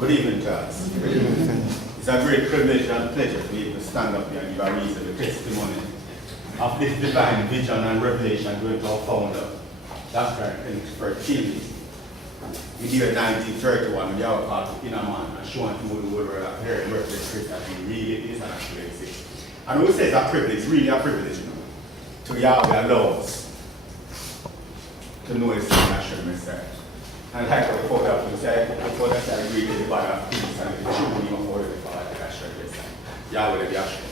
Good evening, class. Good evening. It's a great privilege and pleasure to be able to stand up here and give a reason, the testimony of this divine vision and revelation given to our founder, Dr. Christopher Childers. In the year 1931, we are part of IDMR and showing to the world that here in Reference Christ that he really is and actually exists. And we say it's a privilege, really a privilege, you know, to Yahweh allow us to know his national message. And like I thought that we say, before that I agree with the body of peace and the true name of our Father, Yahweh the Yahshua.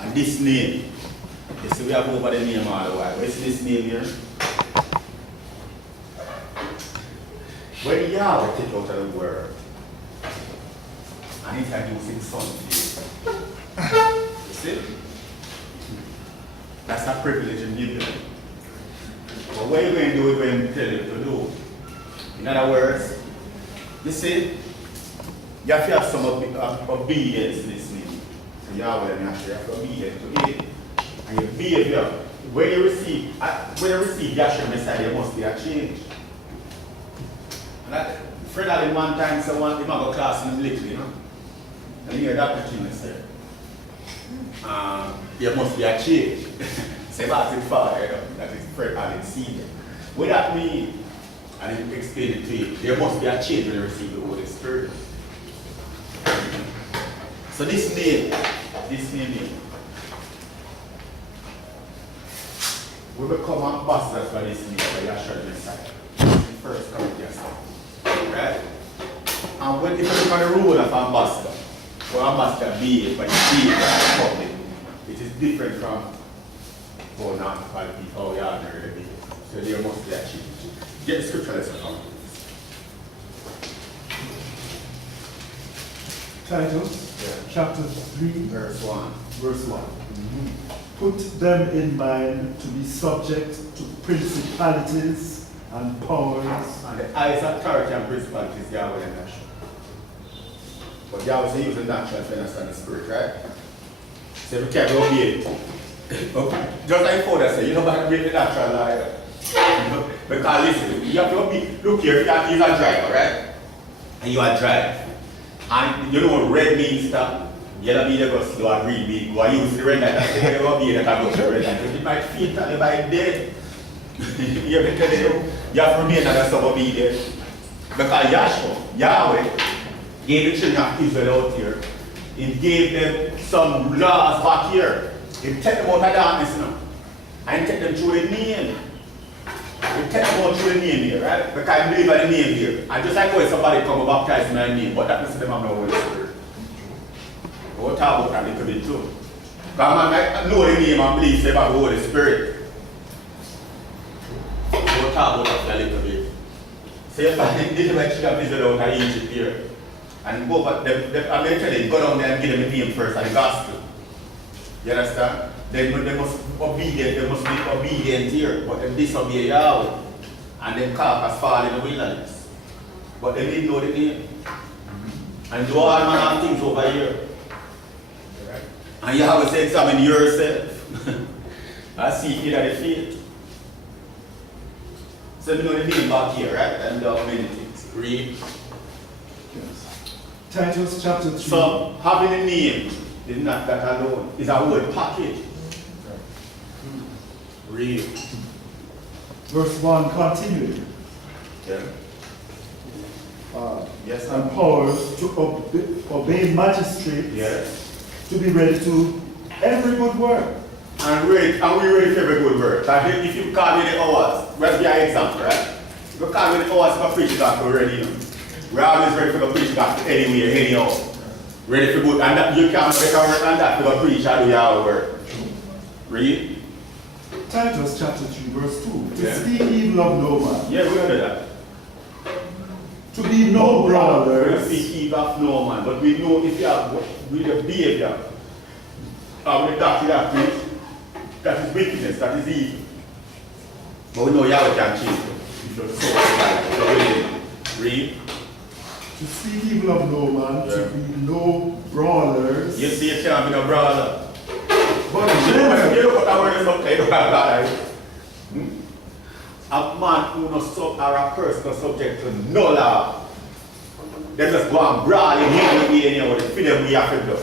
And this name, you see we have over the name all the while. Where's this name here? When Yahweh take out of the word and introduce his son to you. You see? That's a privilege in you. But what you're going to do is going to tell you to do. In other words, you see, you have to have some obedience in this name. So Yahweh and Yahshua, you have to obedience to it. And your behavior, when you receive Yahshua Messiah, there must be a change. And that, Fred Allen one time someone came out of class in the military, you know. And he heard Dr. Childers said, there must be a change. Say about it far, you know, that is Fred Allen senior. What that means, and he explained it to you, there must be a change when you receive the Holy Spirit. So this name, we become ambassadors for this name, for Yahshua Messiah. First Corinthians, right? And when you look at the role of ambassador, for ambassador be but you be public, it is different from how not by people, how you are really. So there must be a change. Get the scripture lesson from Titus, chapter 3, verse 1. verse 1. Put them in mind to be subject to principalities and powers. And the highest authority and principality is Yahweh and Yahshua. But Yahweh says using natural to understand the spirit, right? So we can't obey it. Okay. Just like Father said, you know about break the natural law. Because listen, you have to obey. Look here, you're a driver, right? And you are driving. And you know what red means stop. Yellow means you go slow and green means go use the red light and say you obey that and go to the red light. You might feel that you might dead. You have to remain as obedient. Because Yahshua, Yahweh, gave the children of Israel out here. He gave them some laws back here. He took them out of darkness now. And he took them through the name. He took them out through the name here, right? Because I believe in the name here. And just like when somebody come and baptize in my name, but that means them have no Holy Spirit. We'll talk about that a little bit too. Because I know the name and believe they have the Holy Spirit. We'll talk about that a little bit. So if I did the children of Israel out of Egypt here, and go over, I'm going to tell you, go down there and give them the name first and the gospel. You understand? They must be obedient here, but they disobey Yahweh. And them carcass fall in the wilderness. But they didn't know the name. And do all manner of things over here. And Yahweh said, examine yourself. I see it at the faith. So we know the name back here, right? And there are many things. Read. Titus chapter 3. So having a name is not that alone. It's a word package. Read. Verse 1 continuing. Yeah. Yes, And powers to obey magistrates. Yes. To be ready to every good work. And we ready for every good work. Like if you call me the hours, let's be an example, right? If you call me the hours for preaching gospel already, you know. We're always ready for the preach gospel anywhere, anyhow. Ready for good. And that, you can't make a work on that for the preach and do your work. Read. Titus chapter 3 verse 2. To Yeah. speak evil of no man. Yeah, we heard that. To be no We brothers. speak evil of no man, but we know if you have with the behavior, with the doctrine of preach, that is wickedness, that is evil. But we know Yahweh can change it. If you're so read. To speak evil of no man, Yeah. to be no brawlers. You see, you can't be no brother. But You look at that word, you don't have that. A man who not or a person not subject to no law They just go and brawl in here with the with the freedom we have to do.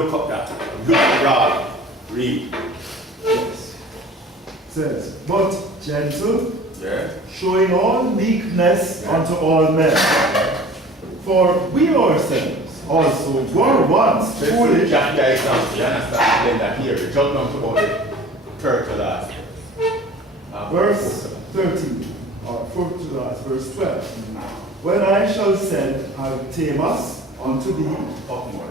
Look up that. Look at brawl. Read. Yes. Says, but gentle, Yeah. showing all meekness unto all men. For we ourselves also were once foolish. You understand? Then that here. We jump down to about the turtle last. Verse 13, or verse 12. When I shall send Artemas unto thee, Up more.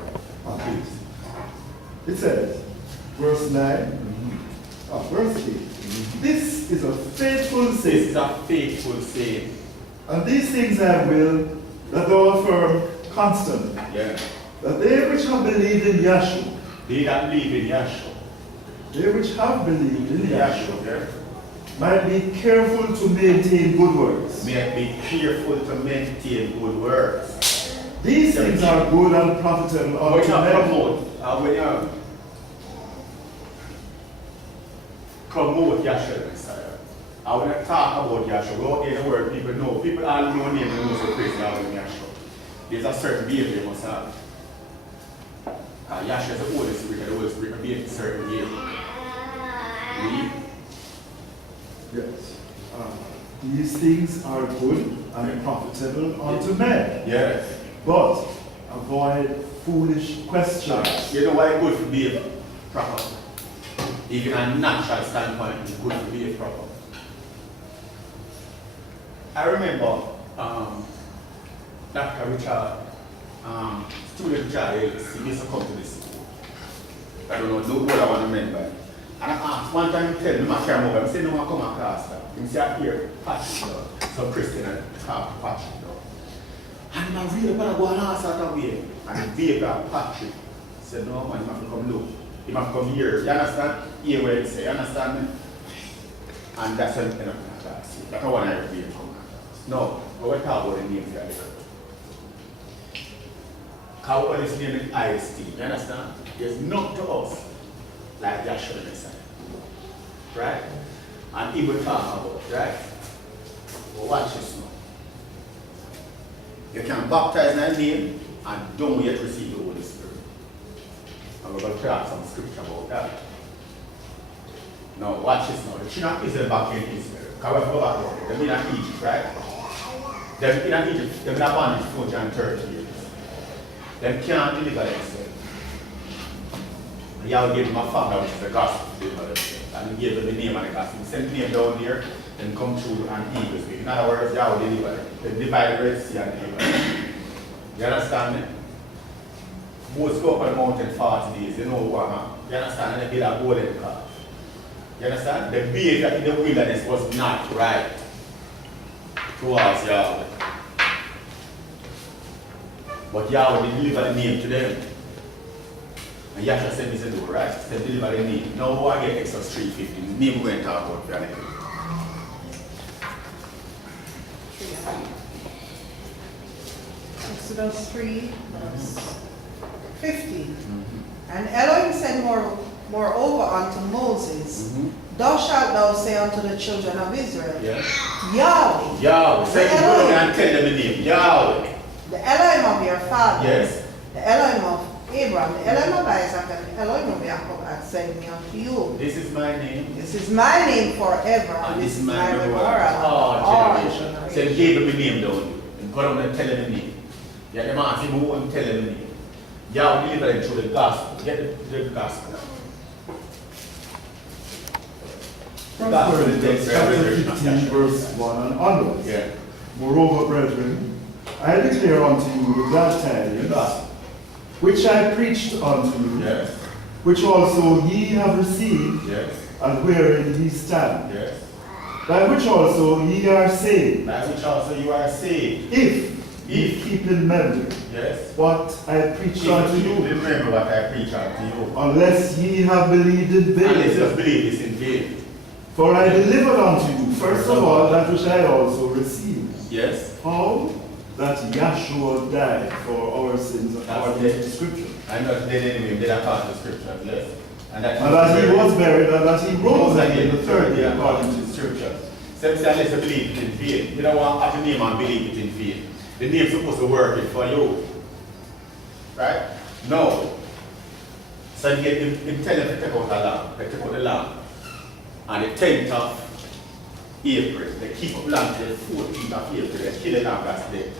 it says, verse 9, verse 8. This is a faithful This saying, is a faithful saying. and these things I will, that thou affirm constantly, Yeah. that they which have believed in Yahshua, They that believe in Yahshua. they which have believed in Yahshua, Yeah. might be careful to maintain good works. May be careful to maintain good works. These things are good and profitable When unto you men. promote Yahshua the Messiah. I want to talk about Yahshua. Go out in the world, people know. People all know name and know so praise God with Yahshua. There's a certain behavior you must have. Yahshua is the Holy Spirit, and the Holy Spirit behaves a certain behavior. Read. Yes. These things are good and profitable unto men. Yes. But avoid foolish questions. You know why it's good to behave proper? Even a natural standpoint, it's good to behave proper. I remember Dr. Richard, student Richard Ellis, he used to come to this school. I don't know what I want to remember. And I asked one time, he tell me, I came over, I said, no, I come to class. He said, here, Patrick, some Christian and talk to Patrick. And I really want to go and answer that way. And the baker, Patrick, said, no, man, you have to come look. You have to come here. You understand? Hear what he say. You understand me? And that's when you end up in a class. That's how one I reveal come to class. No, but we're talking about the name here. Because what is name is IST. You understand? There's nothing to us like Yahshua the Messiah. Right? And he will talk about, right? Well, watch this now. You can baptize in that name and don't yet receive the Holy Spirit. And we're going to talk some scripture about that. Now, watch this now. The children of Israel back in Israel. Because we have to go back there. They've been in Egypt, right? They've been in Egypt. They've been in bondage for 430 years. They can't deliver themselves. And Yahweh gave them a father, which is the gospel, to deliver themselves. And he gave them the name and the gospel. He sent the name down there, then come through and eagles. In other words, Yahweh delivered them. They divided the Red Sea and delivered them. You understand me? Moses go up on the mountain 40 days, you know what happened. You understand? And they build a golden calf. You understand? The behavior in the wilderness was not right towards Yahweh. But Yahweh delivered the name to them. And Yahshua said this is the right. He said deliver the name. Now I get Exodus 3:15. The name we're going to talk about for you. Exodus 3, verse 15. And Elohim said moreover unto Moses, Thus shalt thou say unto the children of Israel, Yahweh. Yahweh. Say it and tell them the name. Yahweh. The Elohim of your fathers, Yes. the Elohim of Abraham, the Elohim of Isaac, and the Elohim of Jacob hath sent me unto you. This is my name. This is my name forever, And this is my my memorial. memorial. All generation. generations. So he gave them the name down. And go down and tell them the name. Yeah, them ask him who and tell them the name. Yahweh deliver them through the gospel. Get the gospel. The gospel is the Chapter resurrection of 15, Yahshua. verse 1 and onwards. Yeah. Moreover, brethren, I declare unto you the glad The tidings, gospel. which I preached unto you, Yes. which also ye have received, Yes. and wherein ye stand, Yes. by which also ye are saved, By which also you are saved. if ye keep in memory Yes. what I preached unto you, Remember what I preach unto you. unless ye have believed in And let's vain. just believe this in vain. For I delivered unto you, first of all, that which I also received. Yes. How? That Yahshua died for our sins according to the scripture. I'm not dead anyway, dead according to the scripture, yes. And that And that he was buried, and that he rose again again the third day according to the scripture. scripture. Some say unless you believe it in vain. You don't want to name and believe it in vain. The name's supposed to work it for you. Right? No. So you get him tell them to take out the lamp. They take out the lamp. And the 10th of April, they keep up lamp till the 14th of April. They kill the lamp that's dead.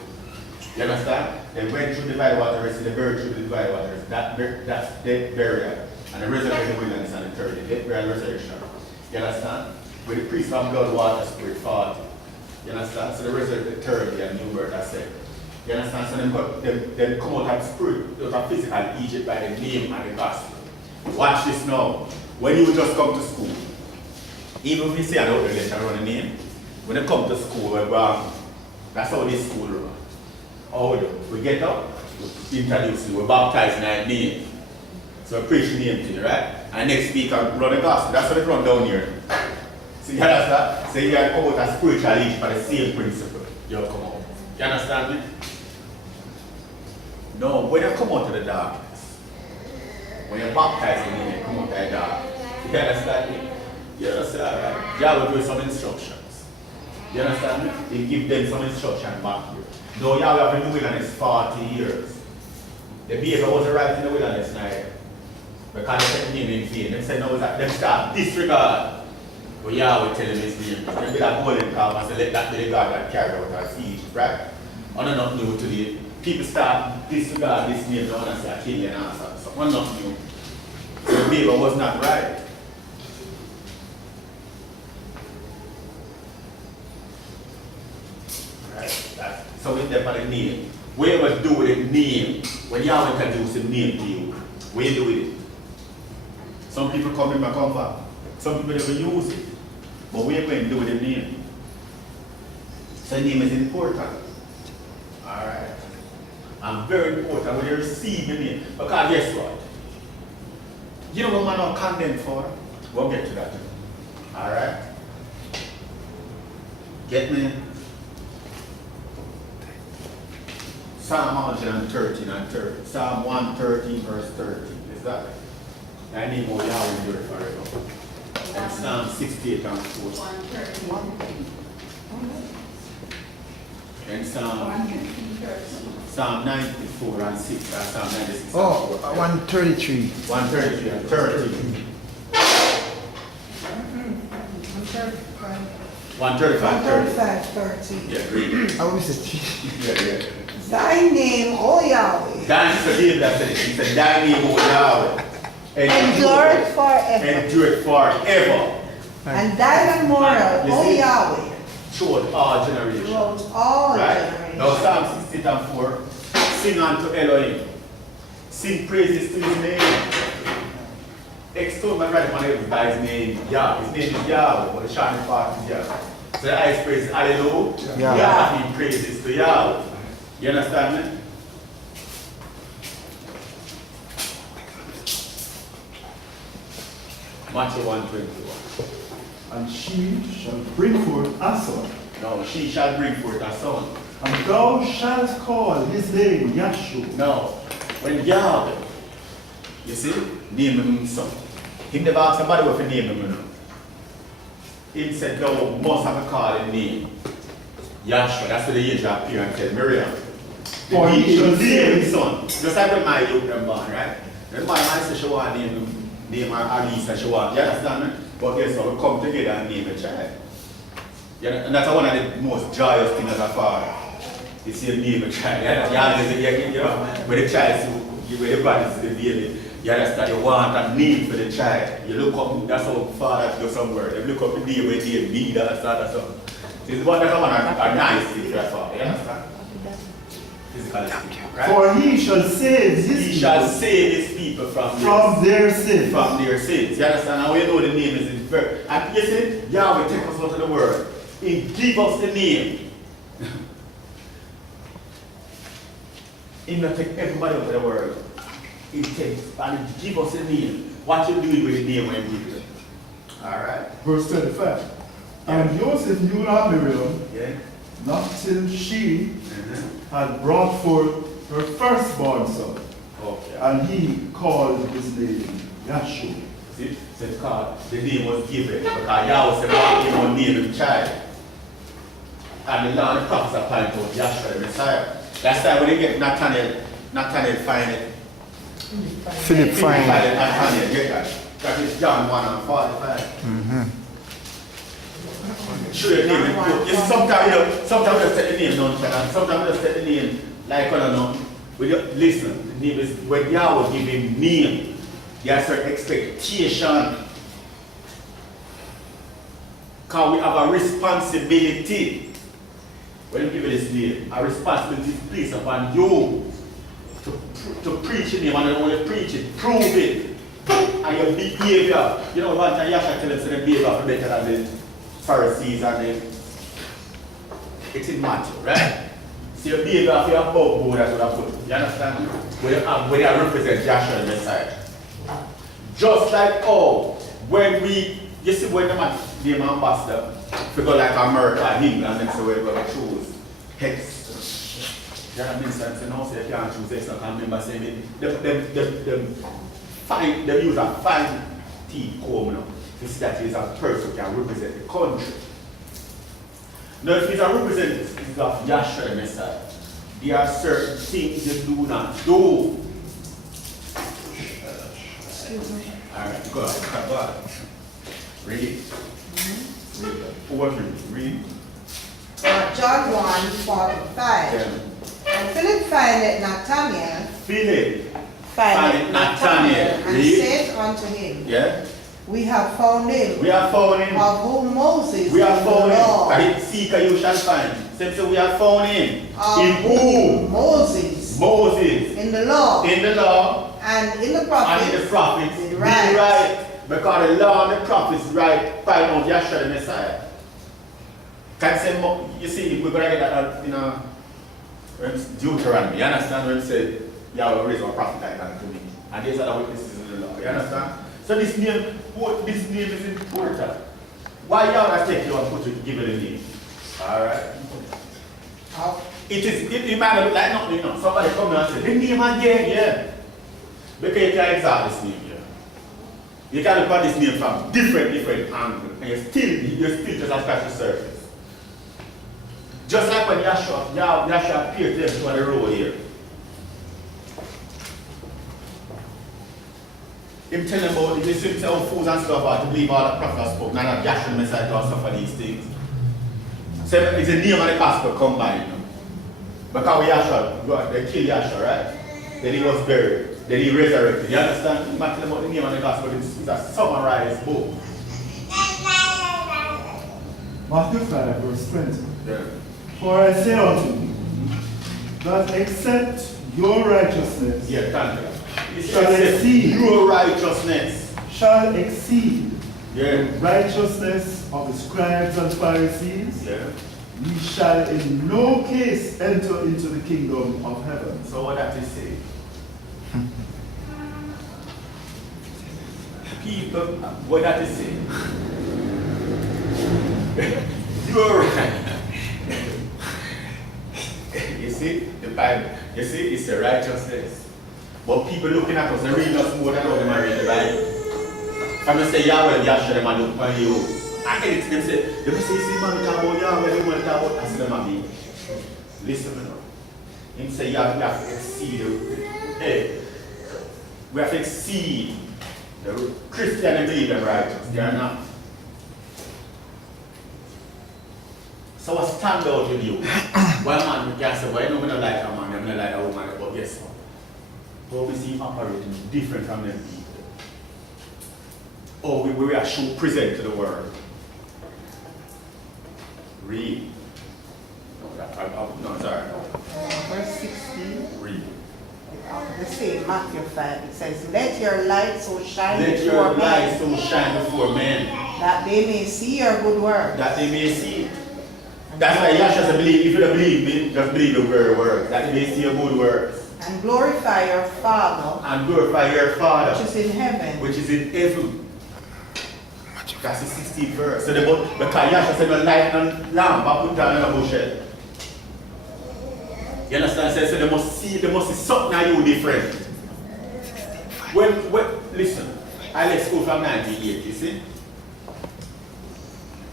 You understand? They went through the divide waters, they buried through the divide waters. That's death, burial. And the resurrection in the wilderness on the 30th. Death, burial, resurrection. You understand? With the priest of blood, water, spirit, 40. You understand? So the resurrection 30 and new birth, that's it. You understand? So then come out of spirit, out of physical Egypt by the name and the gospel. Watch this now. When you just come to school, even if you say an out there and run a name, when you come to school, that's how this school runs. How we get up, we introduce you, we baptize in our name. So we preach the name to you, right? And next week I run the gospel. That's what they run down here. So you understand? So you can come out as spiritual Egypt for the same principle. You come out. You understand me? No, when you come out of the darkness, when you're baptized in the name, you come out of the darkness. You understand me? You understand, right? You will give some instructions. You understand me? You give them some instruction back here. No, Yahweh have been in the wilderness 40 years. The behavior wasn't right in the wilderness now. Because they set the name in vain. They said no, they start disregard. But Yahweh tell them his name. They be that golden calf and say let that be the God that carried out our siege, right? And I'm not new today. People start disregard this name now and say I kill you and answer. So I'm not new. So the behavior was not right. So with them on the name. What you do with the name, when Yahweh introduce the name to you, what you do with it? Some people come in and come back. Some people never use it. But what you going to do with the name? So the name is important. Alright. And very important when you receive the name. Because guess what? You know what man are condemned for? We'll get to that. Alright? Get me? Psalm 113 and 30. Psalm 113 verse 13. Is that right? I need more Yahweh do it forever. And Psalm 68 and 4. 113. And Psalm 94 and 6. And Psalm 96. Oh, 133. 133 and 13. 135 30. 135, 30. Yeah, read. I was a Yeah. Thy name, O Yahweh, That's the David that said it. He said, thy name, O Yahweh. endure it forever. Endure it forever. And thy memorial, You O see? Yahweh, Throughout all generations. throughout all Right? generations. Now Psalm 16 and 4. Sing unto Elohim. Sing praises to his name. Extol my right upon by his name, Yah. His name is Yahweh, but the shining part is Yah. So the highest praise is Hallelujah. Yeah. Yah praises to Yahweh. You understand me? Matthew 1:21. And she shall bring forth a son, No, she shall bring forth a son. and thou shalt call his name Yahshua. No, when Yahweh, you see, name him son. He never asked somebody what to name him. No. He said, thou must have a call in name. Yahshua, that's what the angel appeared and tell Miriam. For he shall name his say, son. Just like when my youth them born, right? When my said she want to name her Alice and she want, you understand me? But guess what, we come together and name a child. And that's one of the most joyous things as a father. You see a name a child. You know, when the child, when the body is the baby, you understand, you want a name for the child. You look up, that's how fathers do somewhere. You look up the name where they be, that's something. This is one that's a nice thing for a father, you understand? Physically speaking, right? For he shall save his He people shall save his people from their sins. From their sins. You understand? Now we know the name is in verse. And you see, Yahweh take us out of the world. He give us the name. He not take everybody out of the world. He takes and he give us the name. What you doing with the name when you give it? Alright? Verse 25. And Joseph knew not Miriam, Yeah? not till she had brought forth her firstborn son, Okay. and he called his name Yahshua. See? Said God, the name was given. Because Yahweh said, "What you want name him child?" And the law and the prophets are pointing out Yahshua the Messiah. That's why when you get Nathaniel find it. Philip find it. Nathaniel, get that. That is John 1 and 45. Sure, your name is good. You see, sometimes we just set the name down, and sometimes we just set the name like, I don't know. Listen, the name is, when Yahweh give him name, there are certain expectation. Because we have a responsibility. When you give you this name, a responsibility is placed upon you to preach the name, and not only preach it, prove it. And your behavior. You know, one time Yahshua tells us the behavior is better than the Pharisees and the. It's in Matthew, right? So your behavior of your above board, that's what I put. You understand? When you represent Yahshua the Messiah. Just like when you see when the man name ambassador, figure like America, England, and so we're going to choose Hex. You know what I mean? So now say you can't choose Hex, I can't remember saying they use a fine teeth comb now to see that he is a person who can represent the country. Now if he's a representative of Yahshua the Messiah, there are certain things you do not do. Excuse me. Alright, go ahead. Read it. Read. John 1:45. And Philip findeth Nathanael. Findeth Nathanael and said unto him, Yeah. We have found him. Of whom Moses We have found in the law. him. Seek and you shall find. So we have found him. Of In whom? Moses. In the law. And in the prophets. Be right. Because the law and the prophets right by out Yahshua the Messiah. Can say more, you see, we're going to get that in Deuteronomy. You understand when it says Yahweh raise a prophet like that to me. And these are the witnesses in the law. You understand? So this name is important. Why Yahweh take you and give it a name? Alright? It might not look like nothing, you know. Somebody come and say, the name again, yeah. Because you can exalt this name, yeah. You can look at this name from different angles, and you're still just a special surface. Just like when Yahshua appeared to them on the road here. Him telling about the listen to fools and stuff about to believe all the prophets spoke, none of Yahshua the Messiah to suffer these things. So it's the name of the gospel combined. Because Yahshua, they killed Yahshua, right? Then he was buried. Then he resurrected. You understand? I'm not telling about the name of the gospel. It's a summarized book. Matthew 5, verse 20. Yeah. For I say unto you, that except your righteousness shall exceed your righteousness. Shall exceed Yeah. the righteousness of the scribes and Pharisees, Yeah. ye shall in no case enter into the kingdom of heaven. So what that is saying? People, what that is saying? You're right. You see, the Bible, you see, it's the righteousness. But people looking at us, they read us more than how they read the Bible. From you say Yahweh, Yahshua, them and look at you. I get it, them say, you see, man, talk about Yahweh, they want to talk about, I see them and me. Listen, man. Him say, we have to exceed, we have to exceed the Christian and believe them righteous. They are not. So what stand out with you? Why man, we can say, well, you know, I don't like a man, I don't like a woman, but guess what? How we see him operating different from them people. Or we are should present to the world. Read. No, sorry. Verse 16. Read. The same Matthew 5. It says, Let your light so shine Let before your men, light so shine before men, that they may see your good work. that they may see it. That's why Yahshua said, believe. If you don't believe me, just believe the very words, that they may see your good works. And glorify your Father, And glorify your Father, which is in heaven. which is in heaven. That's the 16th verse. So because Yahshua said, no light and lamp, I put down in a bushel. You understand? So they must see something that you different. Listen, I left school from 98, you see?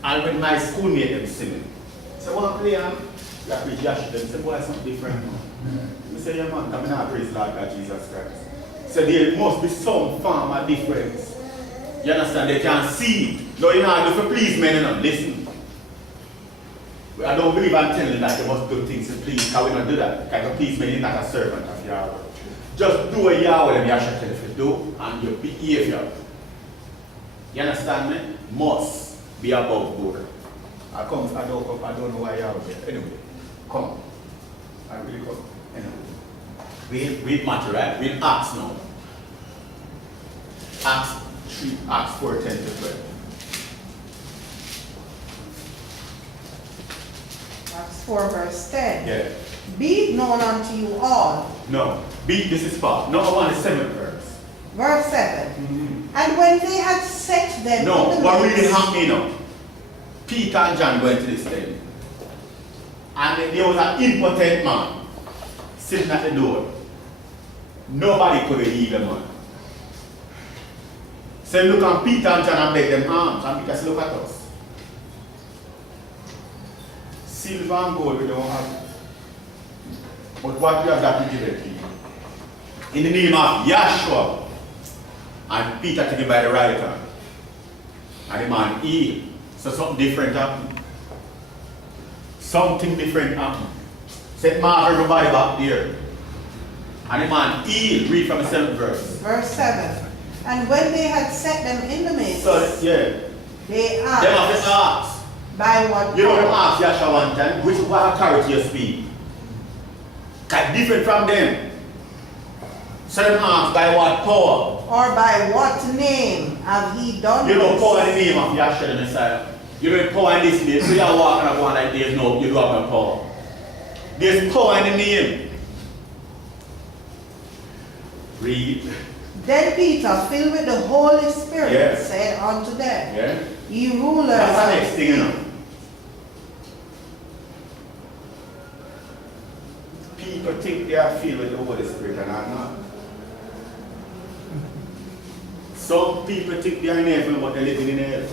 And when my schoolmate them see me, So one play and I preach Yahshua, them say, boy, something different. I say, yeah man, I'm not praise Lord God Jesus Christ. So there must be some form of difference. You understand? They can see it. No, you know, do for please men, you know, listen. I don't believe I'm telling you that you must do things to please. How we not do that? Because to please men, you're not a servant of Yahweh. Just do what Yahweh and Yahshua tell you to do, and your behavior. You understand me? Must be above board. I don't know why Yahweh there. Anyway, come. I really come. Anyway. Read Matthew, right? Read Acts now. Acts 4:10 to 12. Acts 4 verse 10. Yeah. Be it known unto you all. No. This is part. Number 1 is 7th verse. Verse 7. And when they had set them No, in the what midst, really happened now? Peter and John went to this thing. And there was an impotent man sitting at the door. Nobody could heal the man. So look at Peter and John and beg them arms. And Peter said, look at us. Silver and gold we don't have. But what we have that we give it to you. In the name of Yahshua. And Peter took him by the right hand. And the man healed. So something different happened. Something different happened. Said mark everybody back there. And the man healed. Read from the 7th verse. verse 7. And when they had set them in the midst, So yeah. they Them have to asked, ask. by what You know them power? ask Yahshua one time, which what authority you speak? Because different from them. So them ask by what power? Or by what name have he done You don't this? power in the name of Yahshua the Messiah. You don't power in this name. So you're walking and going like there's no, you don't have no power. There's power in the name. Read. Then Peter, filled with the Holy Spirit, Yes. said unto them, Yeah? ye rulers That's the of next thing, you know. People think they are filled with the Holy Spirit and are not. Some people think they are in heaven but they're living in hell.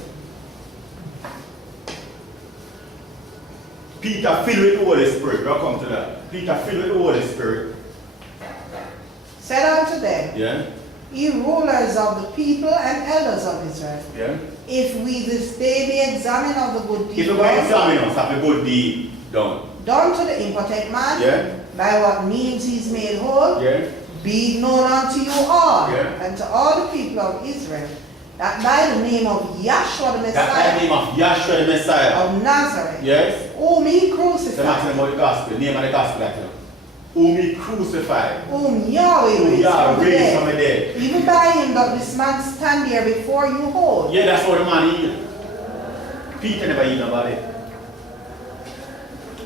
Peter filled with the Holy Spirit. We'll come to that. Peter filled with the Holy Spirit. said unto them, Yeah? ye rulers of the people and elders of Israel, Yeah? if we this day be examined of the good If deed you go examine us, have a good deed done. done to the impotent man, Yeah? by what means he is made whole, Yeah? be it known unto you all, Yeah. and to all the people of Israel, that by the name of Yahshua the That's the Messiah name of Yahshua the Messiah. of Nazareth, Yes? whom he The crucified, maximum about the gospel, name of the gospel that you know. Whom he crucified. whom Yahweh Whom raised Yah from the raised from the dead. dead. Even by him doth this man stand here before you whole. Yeah, that's what the man healed. Peter never healed nobody.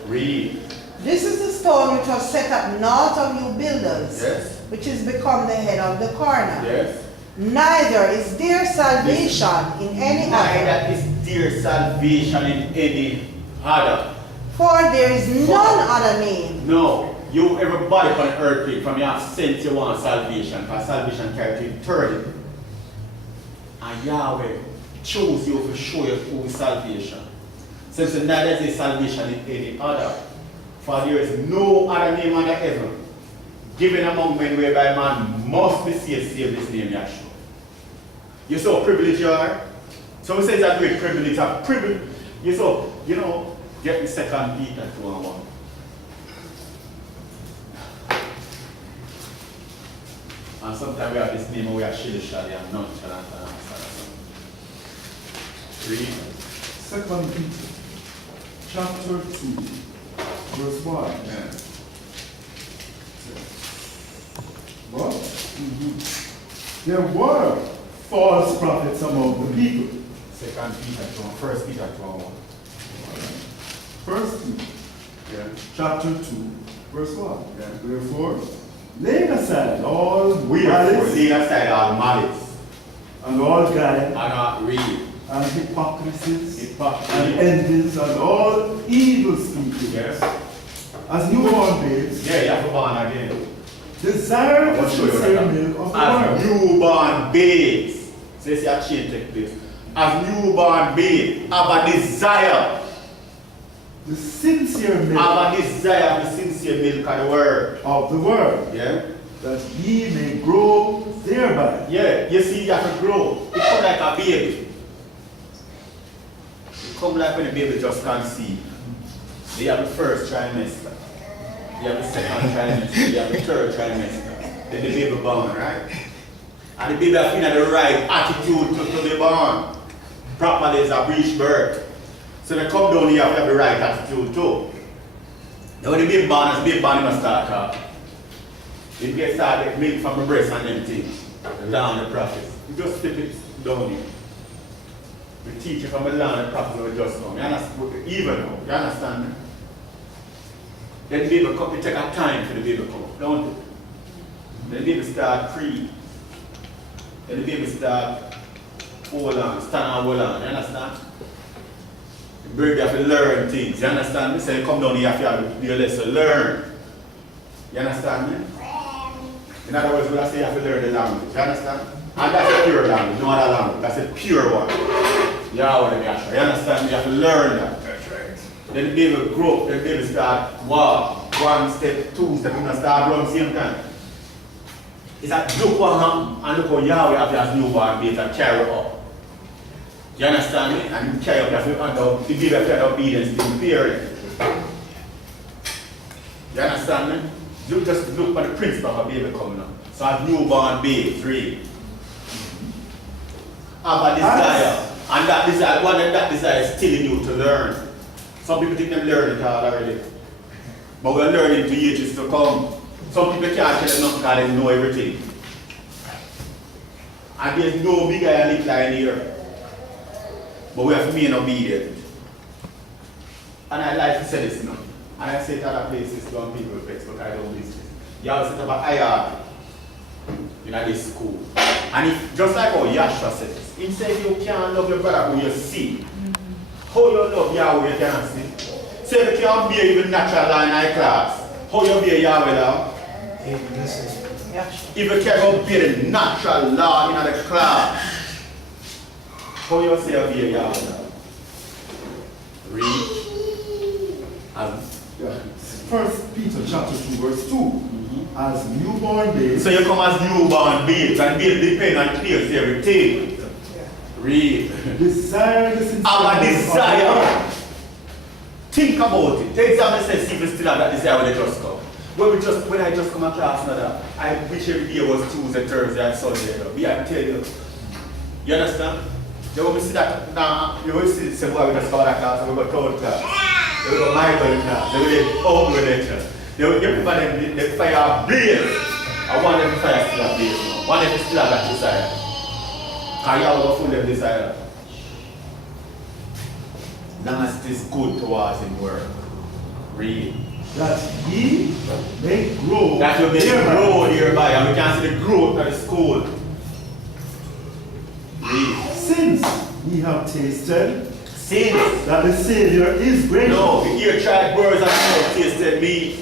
Read. This is the stone which was set up north of you builders, Yes? which is become the head of the corner. Yes? Neither is there salvation in any other, Neither is there salvation in any other. for there is none other name. No. You, everybody on earth, from your sense you want salvation, because salvation carries to eternity. And Yahweh chose you to show you who is salvation. Since neither is there salvation in any other. For there is no other name under heaven given among men whereby man must be saved, save this name Yahshua. You saw privilege you are? Someone says that great privilege, a privilege. You saw, you know, get me 2 Peter 2:1. And sometimes we have this name and we are shilly-shally and nonchalant and answer. Read. 2 Peter, chapter 2, verse 1. Yeah. What? There were false prophets among the people. 2 Peter 2:1. 1 Peter 2:1. First Peter, Yeah. chapter 2, verse 1. Yeah. Wherefore, laying aside all We are malice laying aside our malice and all guile and not read. and hypocrisies Hypocrisy. and envies and all evil speaking, Yes. as newborn babes, Yeah, you have to born again. desire I the want to show you sincere that. milk of the As word. newborn babes. So you see a change take place. As newborn babes have a desire the sincere milk Have a desire of the sincere milk of the word. of the word, Yeah? that ye may grow thereby. Yeah, you see, you have to grow. It come like a baby. It come like when a baby just conceived. They have the first trimester. They have the second trimester. They have the third trimester. Then the baby born, right? And the baby has been at the right attitude to be born. Properly is a breech birth. So they come down here, you have to have the right attitude too. Now when the baby born, as the baby born, he must start up. It gets started milk from the breast and them things. Down the process. You just flip it down here. We teach you from the land the process will just come. You understand? Even now, you understand? Then the baby come, it take a time for the baby to come up, don't it? Then the baby start creep. Then the baby start hold on, stand and hold on, you understand? The baby have to learn things, you understand me? So you come down here, you have to do your lesson, learn. You understand me? In other words, when I say you have to learn the language, you understand? And that's a pure language, no other language, that's a pure one. Yahweh, you understand? You have to learn that. Then the baby grow up, then the baby start walk, 1 step, 2 step, and start run same time. It's like look what happened, and look how Yahweh have his newborn baby and carry up. You understand me? And you carry up, you have to under, the baby have to have obedience to the parent. You understand me? You just look for the principle of a baby coming up. So a newborn baby, 3. Have a desire. And that desire, one of that desire is still in you to learn. Some people think they learn it all already. But we're learning to ages to come. Some people can't tell them nothing because they know everything. And there's no bigger and little in here. But we have to remain obedient. And I like to say this now. And I say it other places to on people face, but I don't listen. You have to set up a hierarchy in this school. And if, just like how Yahshua said this, he said you can't love your brother who you see. How you love Yahweh you cannot see. Say if you can't be even natural law in high class, how you be Yahweh law? If you can't be the natural law in the class, how you say you be Yahweh law? Read. First Peter chapter 2 verse 2. As newborn babes. So you come as newborn babes, and babes depend on place everything. Read. Desire the sincere. Our desire. Think about it. Take example, say, see if you still have that desire when they just come. When I just come to class now, I wish every day was Tuesday, Thursday, and Sunday. Me, I tell you. You understand? You want me to see that now, you will see the boy we just come to class, and we go to class. They will go Michael class. They will go open lecture. They will give them the fire blaze. I want them to fire still a blaze now. I want them to still have that desire. And you will full them desire. Long as it is good towards him work. Read. That ye may grow. That you may grow thereby. And we can see the growth of the school. Read. Since ye have tasted. Since That the Savior is great. no, the ear tried birds and never tasted meat.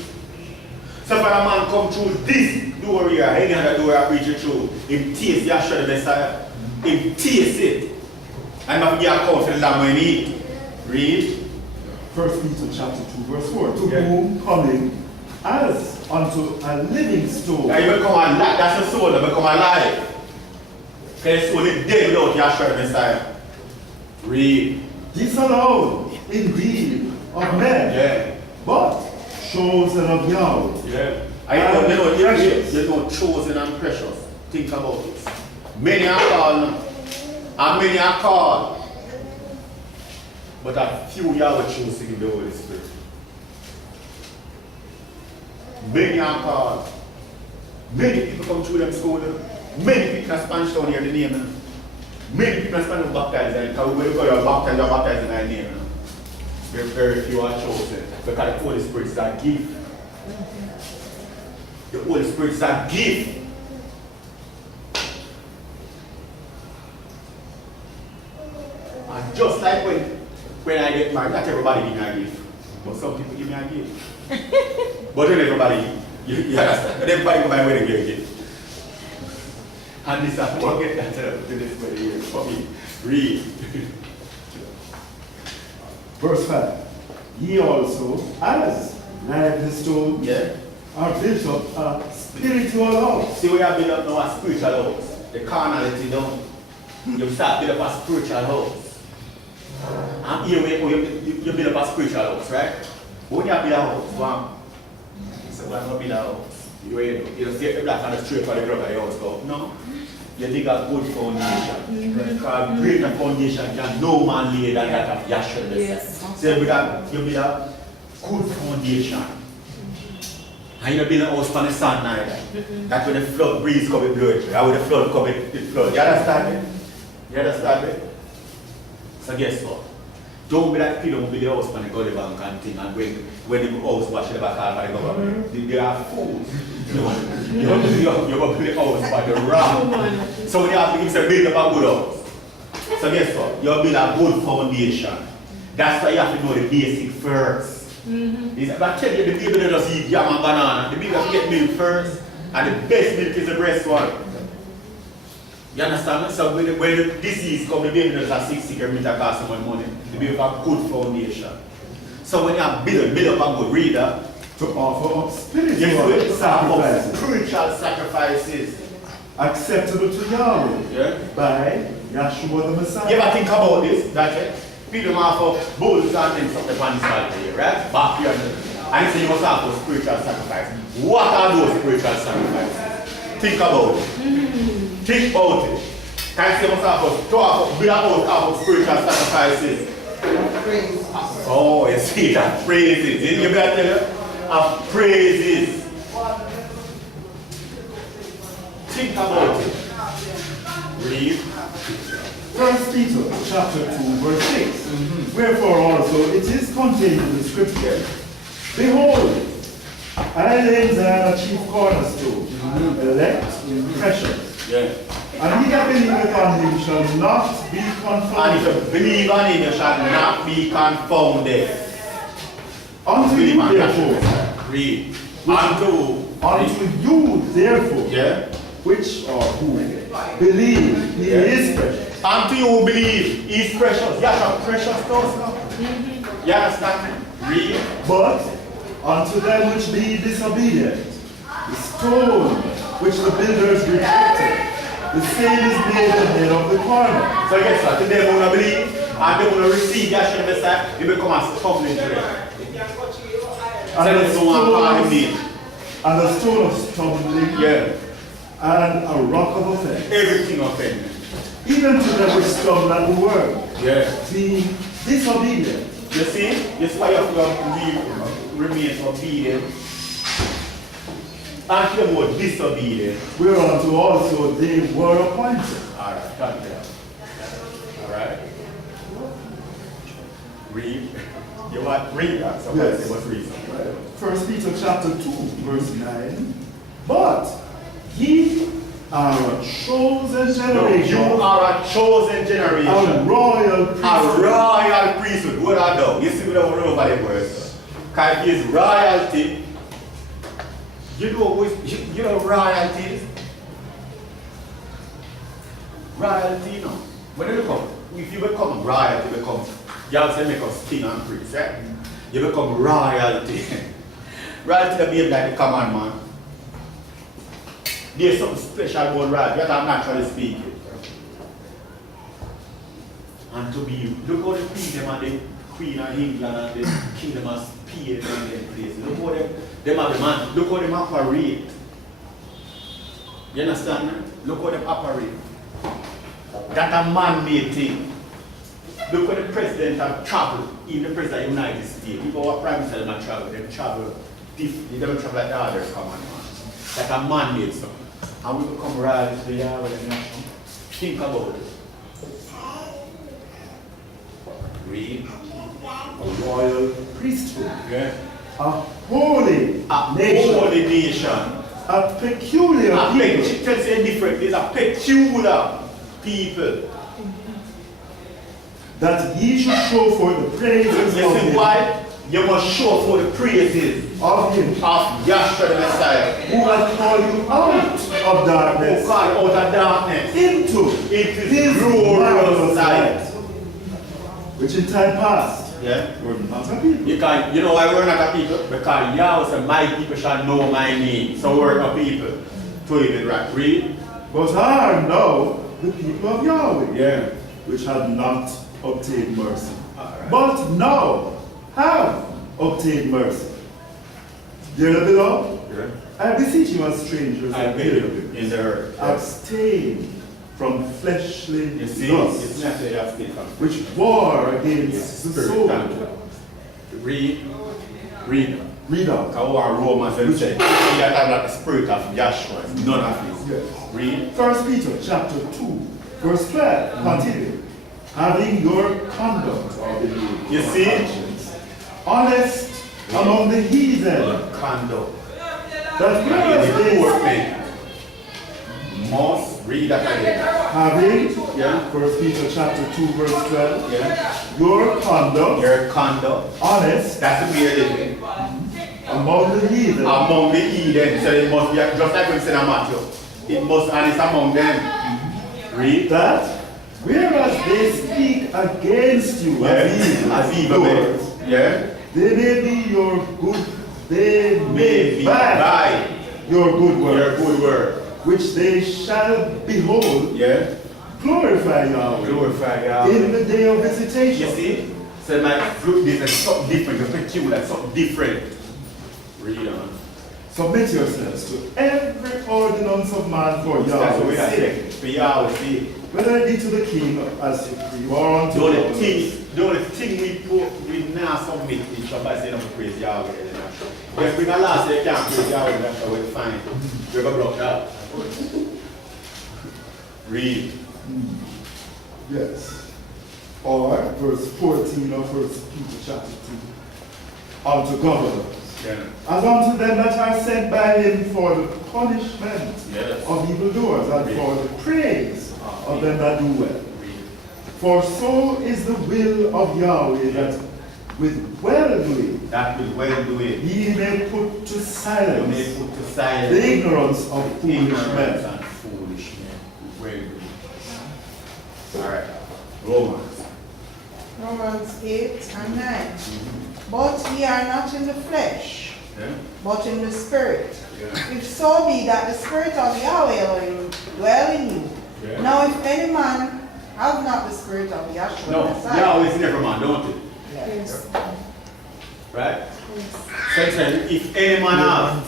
So if a man come through this door here, any other door I preach it through, him taste Yahshua the Messiah. Him taste it. And not give account for the lamb when he eat. Read. 1 Peter chapter 2 verse 4. To Yeah. whom coming as unto a living stone. Now you become alive. That's the soul that become alive. Because the soul is dead without Yahshua the Messiah. Read. Disallowed indeed of men. Yeah. But chosen of Yahweh. Yeah. You know, chosen and precious. Think about it. Many are called, and many are called. But a few Yahweh choose to give the Holy Spirit. Many are called. Many people come through them school. Many people are Spanish down here, the name. Many people are Spanish baptized. Because when you go to baptize, you're baptized in thy name. Very few are chosen. Because the Holy Spirit is a gift. The Holy Spirit is a gift. And just like when I get married, not everybody give me a gift. But some people give me a gift. But then everybody, you understand? Everybody go my wedding give a gift. And this I forget that to this wedding here. For me, read. Verse 5. He also, as lively stone, Yeah. are built up a spiritual house. See, we have built up now a spiritual house. The carnality down. You start build up a spiritual house. And here you build up a spiritual house, right? When you build a house, one, so we're going to build a house. You don't see the black and the straight for the ground of your house go. No. You dig a good foundation. Because greater foundation can no man lay than that of Yahshua. Yes. So you build a good foundation. And you don't build a house on the sand neither. That's when the flood breeze come with blood. And when the flood come with flood. You understand it? You understand it? So guess what? Don't be like people who build the house on the gully bank and thing, and when the house wash the back out by the government, they are fools. You're going to build the house by the rock. So when you have to build up a good house. So guess what? You build a good foundation. That's why you have to know the basic first. If I tell you the baby that just eat yam and banana, the baby that get milk first, and the best milk is the breast one. You understand me? So when the disease comes, the baby does a 6 every meter cost someone money. The baby have a good foundation. So when you build up a good reader, To offer up spiritual sacrifices spiritual sacrifices. acceptable to Yahweh Yeah? by Yahshua the You Messiah. ever think about this? That's it. People have bulls and things up on this altar here, right? Back here. And you say you must have those spiritual sacrifices. What are those spiritual sacrifices? Think about it. Think about it. Can you say you must have build out spiritual sacrifices? Praise. Oh, you see that? Praises. You better tell you? Of praises. Think about it. Read. 1 Peter chapter 2 verse 6. Wherefore also it is contained in the scripture. Behold, I lay in Zion a chief cornerstone, elect, precious. Yeah. And he that believeth on him shall not be And confounded. if you believe on him, you shall not be confounded. Unto Believe you on therefore, that. Read. Unto. you therefore, Yeah. which or who believe he is precious. Unto you who believe he is precious. Yes, precious to us now. You understand? Read. But unto them which be disobedient, the stone which the builders rejected, the same is made the head of the corner. So guess what? Today they want to believe and they want to receive Yahshua the Messiah. They become a stumbling block. So they don't want to call him name. And a stone of stumbling, Yeah. and a rock of offense. Everything offended. Even to them which stumble at the word, Yeah. being disobedient. You see? This is why you have to remain obedient. And to them who are disobedient. Whereunto also they were appointed. Alright, thank you. Alright. Read. You want read that? Somebody Yes. say what's reason? 1 Peter chapter 2, verse 9. But ye are a chosen No, generation, you are a chosen a generation. royal A priesthood. royal priesthood. What I know? You see, we don't know about the words. Because it is royalty. You know who is, you know royalty is? Royalty, no. When you become, if you become royalty, you become, you also make us king and priest, right? You become royalty. Royalty that behave like the common man. There's something special about royalty that I'm naturally speaking. And to be, look how the queen them and the queen of England and the kingdom of Spain and them places. Look how them have the man, look how them operate. You understand me? Look how them operate. That's a man-made thing. Look how the president have traveled, even the president of the United States. If our prime minister them travel, they travel different. They don't travel like the other common man. Like a man-made something. And we become royal to the Yahweh and Yahshua. Think about it. Read. A royal priesthood. Yeah. A holy A nation. holy nation. A peculiar A people. it tells you different. There's a peculiar people. That ye should show for the praises You of see him, why? You must show for the praises of him of Yahshua the Messiah. who hath called you out of Who darkness called out of darkness into into his glorious marvelous light. light, which in time past Yeah. We're not a people. You know why we're not a people? Because Yahweh said, my people shall know my name. So we're a people. To even right. Read. But are now the people of Yahweh, Yeah. which had not obtained mercy. Alright. But now have obtained mercy. Dearly beloved, Yeah. I beseech you as strangers I and beg you pilgrims, in the earth. abstain from fleshly You see, it's lusts, not that you have to from which war against the soul. Read. Read. Read out. Because our Romans and say, he that have not the spirit of Joshua, none of his. Yes. Read. 1 Peter chapter 2, verse 12, continue. Having your conduct or behavior, You see? conscience honest among the heathen, Conduct. that The whereas poor they men must read that again. having, Yeah. 1 Peter chapter 2, verse 12, Yeah. your conduct Your conduct. honest That's the way it is. among the heathen, Among the heathen. So it must be just like we said in Matthew. It must and it's among them. Read. that whereas they speak against you As evil men. doers, Yeah. they may be your good, they may Maybe buy by your good your works, good word. which they shall behold, Yeah. glorify Yahweh Glorify God. in the day of You visitation. see? So my group this is something different, it's peculiar, something different. Read on. Submit yourselves to every ordinance of man for That's what we Yahweh's have sake, said. For Yahweh, see. whether it be to the king as supreme or unto The only others. thing we now submit is somebody saying I'm praise Yahweh. If we can last say you can't praise Yahweh, that's how we're fine. We're going to block that. Read. Yes. Or verse 14 of 1 Peter chapter 2. Unto governors, Yeah. as unto them that are sent by him for the punishment Yes. of evildoers, and for the praise of them that do well. Read. For so is the will of Yahweh, that with well-doing That will well do it. he may put to You may silence put to silence the ignorance of foolish ignorance men. and foolish men. Well do it. All right. Romans. Romans 8 and 9. But ye are not in the flesh, Yeah. but in the spirit. Yeah. If so be that the spirit of Yahweh Elohim dwell in you. Yeah. Now if any man have not the spirit of Yahshua No, Messiah, Yahweh is never man, don't it? yes. Right? So it says, if any man have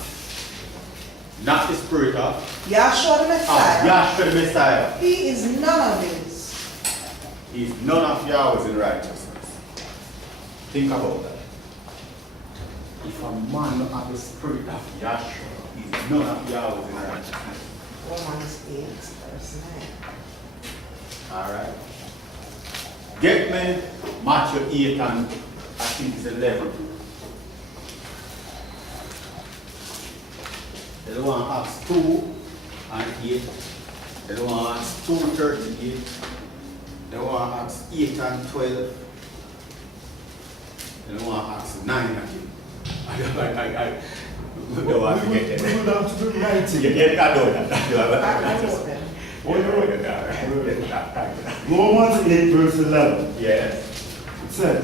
not the spirit of Yahshua the Messiah, Yahshua the Messiah, he is none of his. is none of Yahweh's in righteousness. Think about that. If a man don't have the spirit of Yahshua, he's none of Yahweh's in righteousness. Romans 8 verse 9. Alright. Get me Matthew 8 and I think it's 11. The one Acts 2 and 8. The one Acts 2:38. The one Acts 8 and 12. The one Acts 9 and 8. I don't want to get We there. would have to do writing. I know that. I wrote them. Romans 8 verse 11. Yes. It says,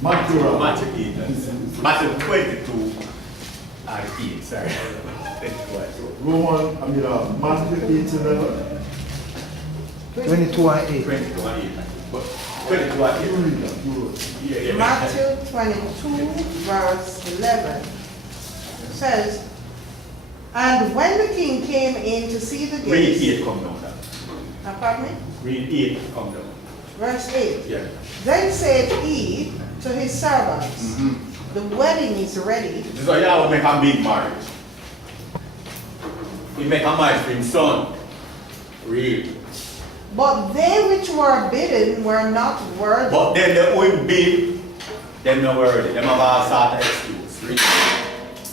Matthew, Matthew 8. Matthew 22 and 8. Sorry. Matthew 8 11. 22 and 8. 22 and 8. But 22 and 8. You read that, you wrote it. Yeah. Matthew 22 verse 11 says, and when the king came in to see the Read gates, 8 come down. pardon me? Read 8 come down. Verse 8. Yeah. Then said he to his servants, the wedding is ready, This is why Yahweh make a big marriage. He make a marriage for his son. Read. but they which were bidden were not worthy. But then the will be, them not worthy. Them have all sort of excuse. Read.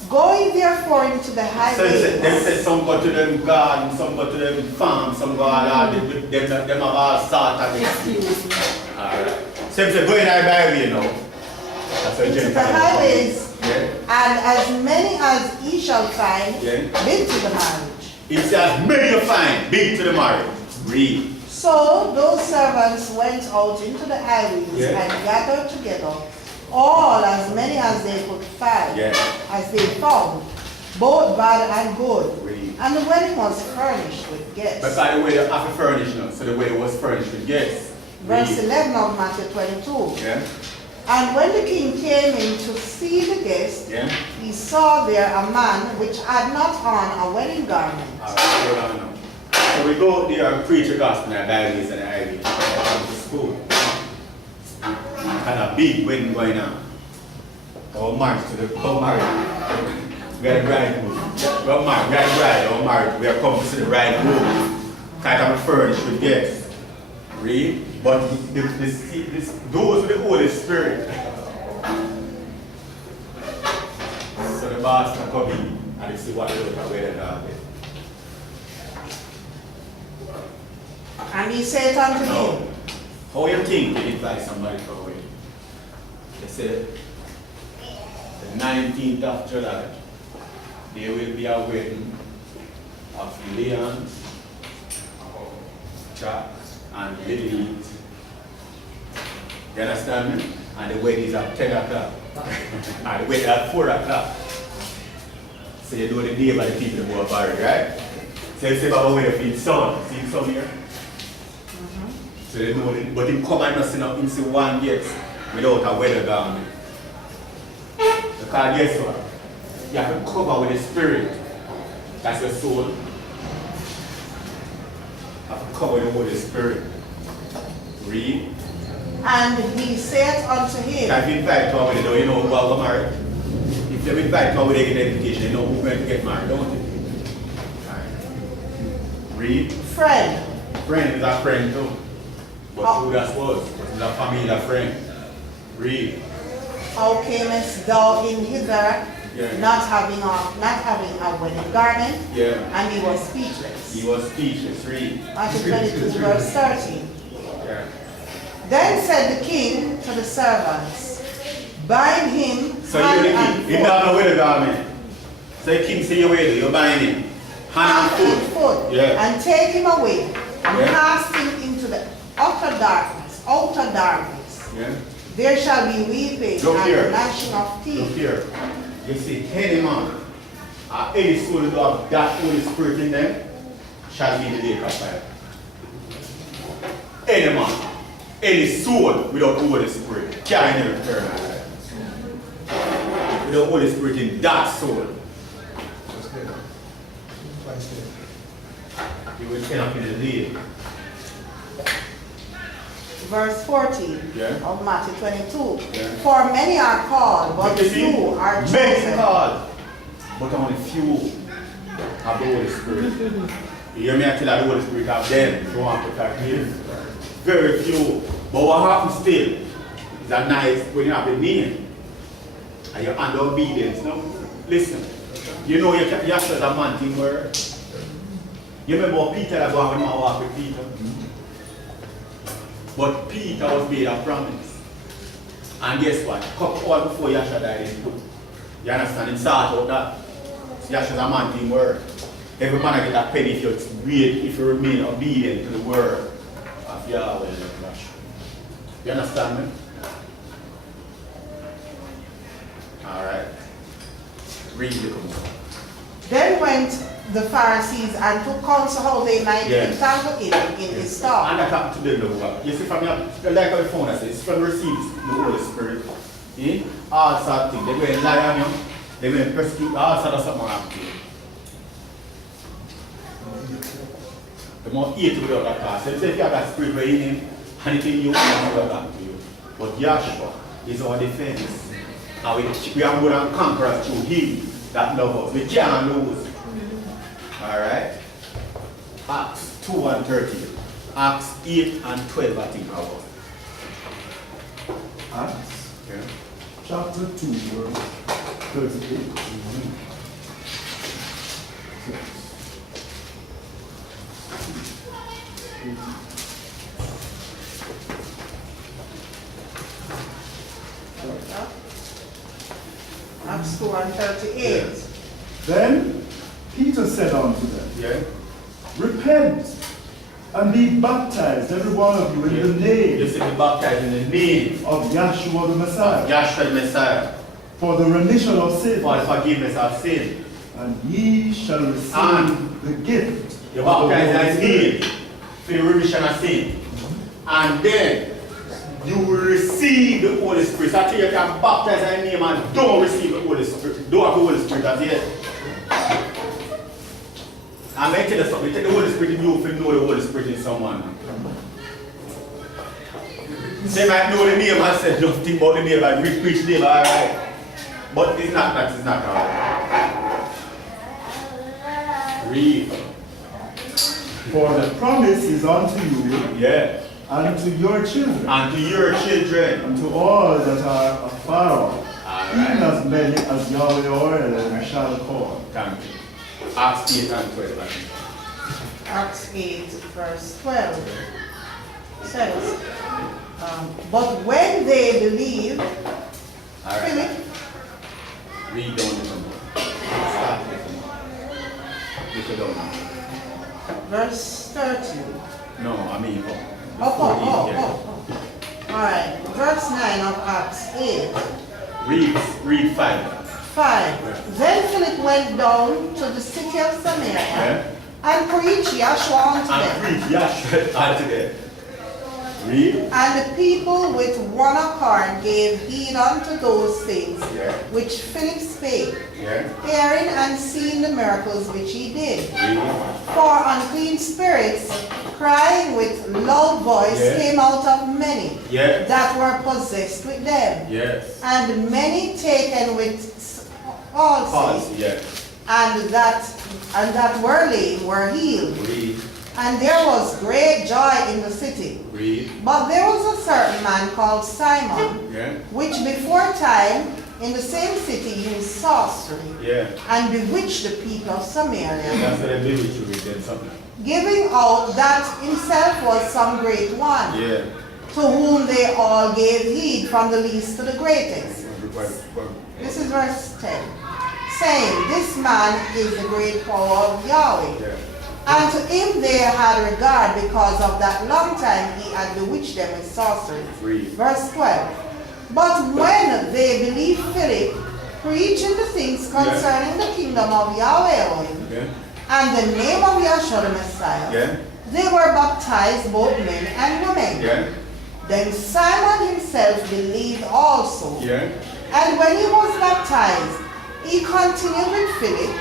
Going therefore into the So they say highways, some go to them garden, some go to them farm, some go all them have all sort of excuse. Alright. So if they go in our Bible, you know. That's what into the Gentiles highways, Yeah. and as many as ye shall find, Yeah. bid to the marriage. It says, many you find, big to the marriage. Read. So those servants went out into the highways Yeah. and gathered together all as many as they could find, Yeah. as they found, both bad and good. Really. And the wedding was furnished with guests. But by the way, they have to furnish now. So the way it was furnished with guests. Verse Read. 11 of Matthew 22. Yeah. And when the king came in to see the guests, Yeah. he saw there a man which had not on a wedding garment. Alright, hold on now. So we go out there and preach the gospel in the Bibles and the Ivy. Come to school. And a big wedding going on. Or marriage to the married. We are the bridegroom. We are married. We are the bride. Or married. We are coming to see the bridegroom. Kind of furnished with guests. Read. But those with the Holy Spirit. So the master come in and they see what they look at where they're going. And he said unto No. him, How you think to invite somebody for a wedding? They said the 19th of July, there will be a wedding of Leon, Jack, and Lily. You understand me? And the wedding is at 10 o'clock. And the wedding at 4 o'clock. So you know the name of the people who are married, right? So you say about wedding for his son. See his son here? So they know it, but him come and not see him see one guest without a wedding garment. Because guess what? You have to cover with the spirit. That's your soul. You have to cover with the Holy Spirit. Read. and he said unto him, If you invite to a wedding, you know who are going to marry. If you invite to a wedding, get an invitation, you know who's going to get married, don't you? Right. Read. Friend, Friend is a friend too. But who that was? It's a family friend. Read. how camest thou in hither, Yeah. not having a wedding garment? Yeah. And he was speechless. He was speechless. Read. Matthew 22, verse 13. Yeah. Then said the king to the servants, bind him So hand you're the and king. foot. You don't know where the garment. So the king say you're where you're buying him. Hand and foot. Yeah. And take him away and Yeah. cast him into the outer darkness. Yeah. There shall be weeping Look and here. gnashing of Look teeth. here. You see, any man, any soul who have that Holy Spirit in them, shall be in the lake of fire. Any man, any soul without the Holy Spirit, carrying them eternal life. With the Holy Spirit in that soul, you will end up in the lake. Verse 14 Yeah. of Matthew 22. Yeah. For many are called, but You see, few are many chosen. called, but only few have the Holy Spirit. You hear me? I tell you, the Holy Spirit have them. Don't want to protect him. Very few. But what happens still is that nice when you have the name and you're under obedience. No? Listen, you know you have to a man thing where you remember Peter that going when you walk with Peter? But Peter was made a promise. And guess what? Couple hours before Yasha died, he put. You understand? He started out that. So Yasha's a man thing word. Every man get a penny if you remain obedient to the word of Yahweh and Yasha. You understand me? Alright. Read the comments. Then went the Pharisees and took counsel how they might entangle him in his talk. And that happened to them, though. You see, from your, like how the phone says, it's from receives the Holy Spirit. Eh? All sorts of things. They go and lie on you. They go and persecute. All sorts of something happen to you. The more hate without that cause. So if you have that spirit in him, anything you want will happen to you. But Yahshua is our defense. And we are more than conquerors through him that loves us. We can't lose. Alright? Acts 2 and 13. Acts 8 and 12, I think I was. Acts Yeah. chapter 2, verse 38. Acts 2 and 38. Then Peter said unto them, Yeah. Repent and be baptized, every one of you, in the You name should be baptized in the name of Yahshua the Messiah, of Yahshua the Messiah for the remission of sins, for the forgiveness of sin. and ye shall receive And the gift You're of the baptized Holy as Spirit. healed for the remission of sin. And then you will receive the Holy Spirit. So I tell you, you can baptize in the name and don't receive the Holy Spirit. Don't have the Holy Spirit as yet. I'm going to tell you something. Take the Holy Spirit in you if you know the Holy Spirit in someone. They might know the name and say, just think about the name and preach the name, alright. But it's not that, it's not alright. Read. For the promise is unto you Yeah. and to your children, And to your children. and to all that are afar off, even Alright. as many as Yahweh or Elohim shall call. Thank you. Acts 8 and 12. Acts 8, verse 12 says, but when they believed, Alright. Philip, Read down the number. Start with the number. verse 13. No, I mean, Alright, verse 9 of Acts 8. Read 5. 5. Then Philip went down to the city of Samaria Yeah. and preached Yahshua unto And them. preach Yahshua unto them. Read. And the people with one accord gave heed unto those things Yeah. which Philip spake, Yeah. hearing and seeing the miracles which he did. Read. For unclean spirits, crying with loud voice, Yeah. came out of many Yeah. that were possessed with them, Yes. and many taken with palsy, Pause. Yeah. and that were lame were healed. Read. And there was great joy in the city. Read. But there was a certain man called Simon, Yeah. which before time in the same city used sorcery, Yeah. and bewitched the people of Samaria, That's what they do with you with them something. giving out that himself was some great one, Yeah. to whom they all gave heed from the least to the greatest. This is verse 10. Saying, this man is the great power of Yahweh. Yeah. And to him they had regard, because of that long time he had bewitched them with sorcery. Read. Verse 12. But when they believed Philip, preaching the things concerning the kingdom of Yahweh Elohim, Yeah. and the name of Yahshua the Messiah, Yeah. they were baptized, both men and women. Yeah. Then Simon himself believed also. Yeah. And when he was baptized, he continued with Philip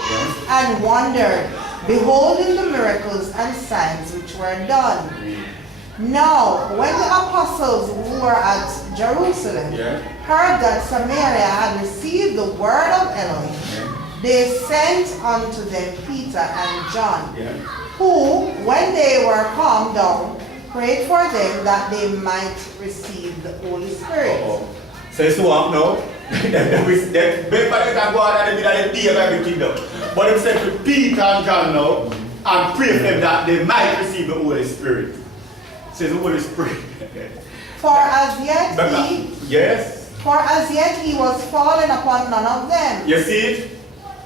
and wondered, beholding the miracles and signs which were done. Read. Now, when the apostles who were at Jerusalem Yeah. heard that Samaria had received the word of Elohim, Yeah. they sent unto them Peter and John, Yeah. who, when they were come down, prayed for them that they might receive the Holy Spirit. So it's what now? That everybody can go out and be like the day of every kingdom. But it said to Peter and John now and pray for them that they might receive the Holy Spirit. It says the Holy Spirit. For as yet Yes. he was fallen upon none of them. You see it?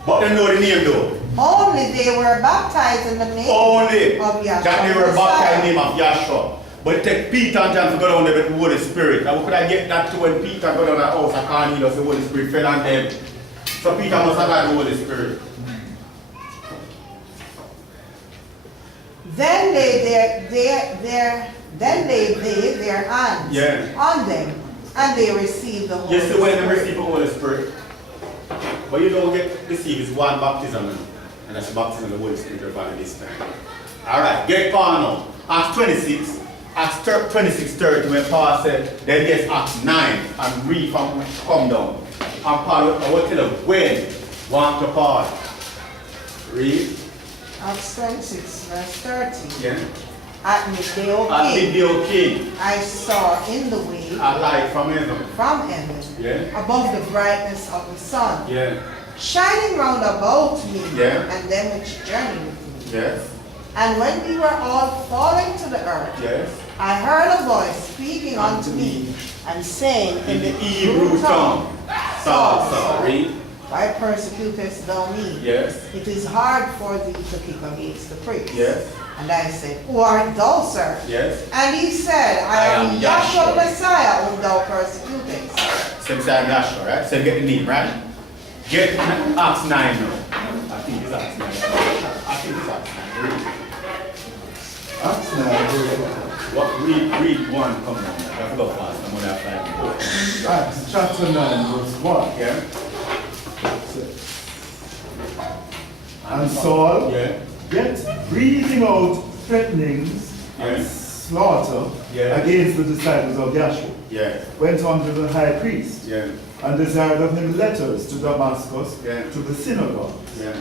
But they know the name though. Only they were baptized in the name Only of Yahshua. that they were baptized in the name of Yahshua. But it take Peter and John to go down there with the Holy Spirit. And could I get that too when Peter got down the house of Cornelius, the Holy Spirit fell on them. So Peter must have had the Holy Spirit. Then laid their hands on them, and they received the Holy You see when they Spirit. receive the Holy Spirit. But you don't get received, it's one baptism. And that's the baptism of the Holy Spirit about this time. Alright, get Paul now. Acts 26. Acts 26:30 when Paul said, then gets Acts 9 and read from come down. And Paul, I will tell you when want to Paul. Read. Acts 26, verse 30. Yeah. At midday, O At king, midday, O king, I saw in the way a light from heaven. from heaven, Yeah. above the brightness of the sun, Yeah. shining round about me, Yeah. and them which journeyed with me. Yes. And when we were all falling to the earth, Yes. I heard a voice speaking unto me, and saying In the Hebrew tongue. Saul, read. why persecutest thou me? Yes. It is hard for thee to kick against the pricks. Yes. And I said, who art thou, sir? Yes. And he said, I am Yahshua Messiah whom thou persecutest. Same side Yahshua, right? So you get the name, right? Get Acts 9 now. I think it's Acts 9. I think it's Acts 9. Acts 9, What, read one, come on. I forgot fast. I'm gonna have 5. Acts chapter 9, verse 1. Yeah. And Saul, Yeah. yet breathing out threatenings and Yeah. slaughter Yeah. against the disciples of Yahshua, Yeah. went unto the high priest Yeah. and desired of him letters to Damascus, Yeah. to the synagogue, Yeah.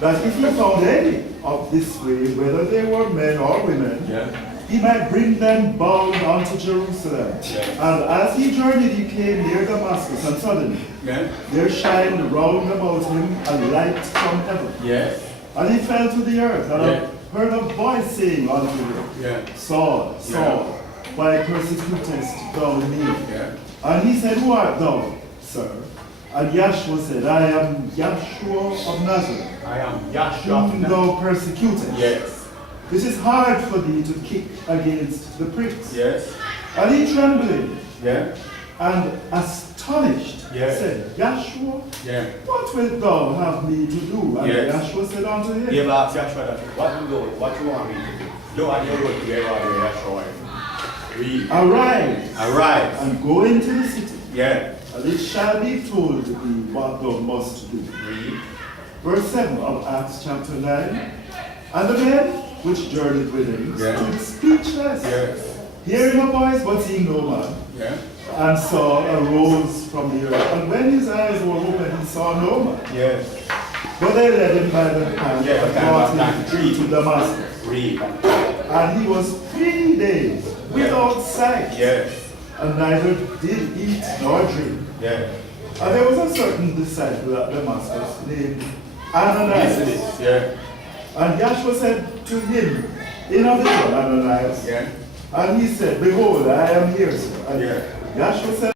that if he found any of this way, whether they were men or women, Yeah. he might bring them bound unto Jerusalem. Yeah. And as he journeyed, he came near Damascus, and suddenly Yeah. there shined round about him a light from heaven. Yes. And he fell to the earth, and Yeah. heard a voice saying unto him, Yeah. Saul, Saul, why persecutest thou me? Yeah. And he said, Who art thou, sir? And Yahshua said, I am Yahshua of Nazareth, I am Yahshua. whom thou persecutest. Yes. It is hard for thee to kick against the pricks. Yes. And he trembling Yeah. and astonished Yeah. said, Yahshua, Yeah. what wilt thou have me to do? And Yes. Yahshua said unto him, Give ask Yahshua that. What you want me to do? Look at your road to where Yahshua is. Read. Arise Arise. and go into the city, Yeah. and it shall be told thee what thou must do. Read. Verse 7 of Acts chapter 9. And the men which journeyed with him Yeah. stood speechless, Yes. hearing a voice but seeing no man. Yeah. And Saul arose from the earth, and when his eyes were opened, he saw no man. Yes. But they led him by the hand Yeah, and kind brought of like him to Damascus. Read. And he was 3 days without sight, Yes. and neither did eat nor drink. Yeah. And there was a certain disciple at Damascus named Ananias. Yeah. And Yahshua said to him, in a vision, Ananias, Yeah. and he said, Behold, I am here, sir. And Yeah. Yahshua said,